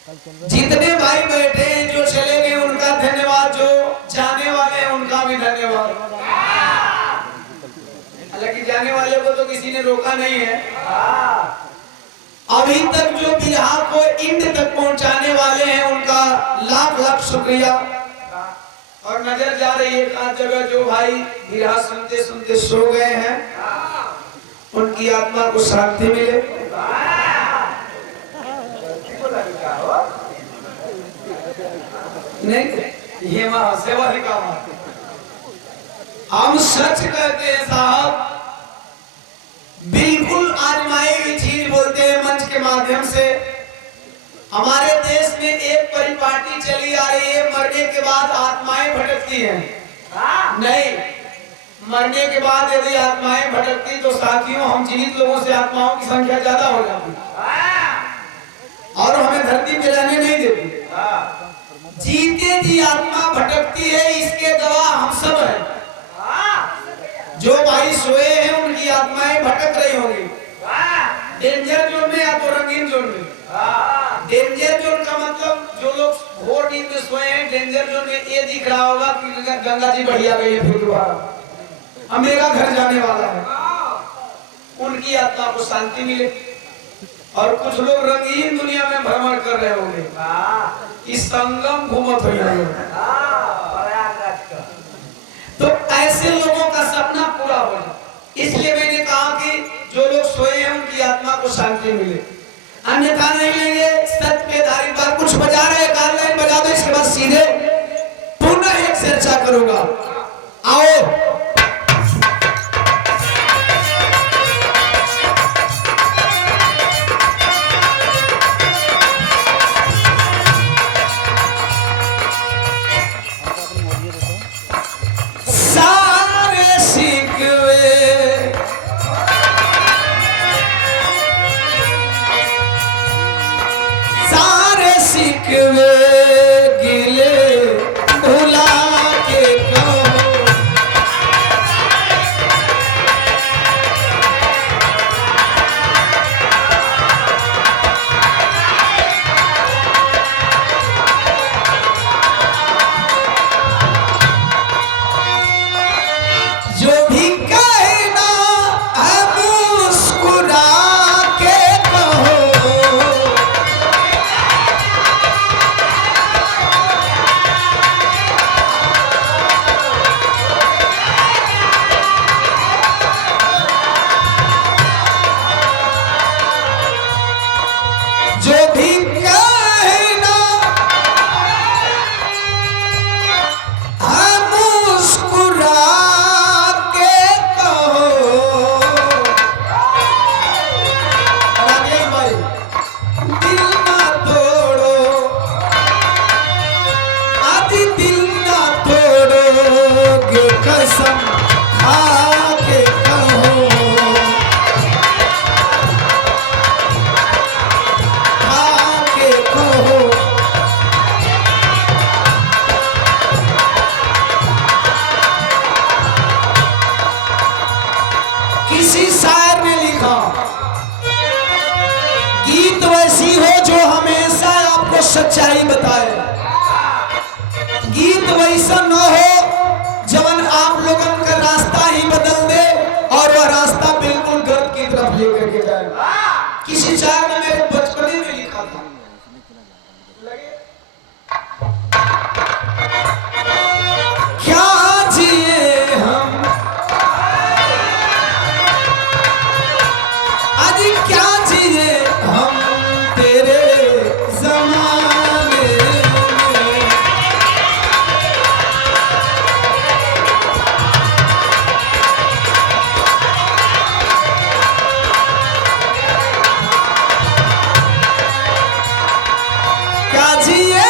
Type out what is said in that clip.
जितने भाई बैठे हैं, जो चले गए उनका धन्यवाद, जो जाने वाले हैं उनका भी धन्यवाद। हालांकि जाने वाले को तो किसी ने रोका नहीं है। अभी तक जो बिरहा को इंड तक पहुंचाने वाले हैं उनका लाख लाख शुक्रिया। और नजर जा रही है एक जगह जो भाई बिरहा सुनते सुनते सो गए हैं, उनकी आत्मा को शांति मिले। नहीं, ये सेवा ही काम है। हम सच कहते हैं साहब, बिल्कुल आजमाई हुई चीज बोलते हैं मंच के माध्यम से। हमारे देश में एक परिपाटी चली आ रही है, मरने के बाद आत्माएं भटकती हैं। नहीं, मरने के बाद यदि आत्माएं भटकती तो साथियों हम जीवित लोगों से आत्माओं की संख्या ज्यादा हो जाती और हमें धरती पे रहने नहीं देती। जीते जी आत्मा भटकती है, इसके गवाह हम सब हैं। जो भाई सोए हैं उनकी आत्माएं भटक रही होंगी, डेंजर जोन में या तो रंगीन जोन में। डेंजर जोन का मतलब जो लोग घोर नींद में सोए हैं, डेंजर जोन में ये दिख रहा होगा कि गंगा जी बढ़िया गई है, फिर दोबारा मेरा घर जाने वाला है। उनकी आत्मा को शांति मिले। और कुछ लोग रंगीन दुनिया में भ्रमण कर रहे होंगे, इस संगम घूमत हो जाएगा। तो ऐसे लोगों का सपना पूरा हो जाए, इसलिए मैंने कहा कि जो लोग सोए हैं उनकी आत्मा को शांति मिले। अन्यथा नहीं लेंगे। सच पे धारी बार कुछ बजा रहे, कार लाइन बजा दो, इसके बाद सीधे पुनः एक चर्चा करूंगा। आओ सच्चाई बताए। गीत वैसा न हो जवन आप लोगन का रास्ता ही बदल दे और वह रास्ता बिल्कुल गलत की तरफ लेकर के जाए। किसी शायर ने मेरे बचपने में लिखा था, क्या जिए हम आज, क्या जिए हम तेरे जिए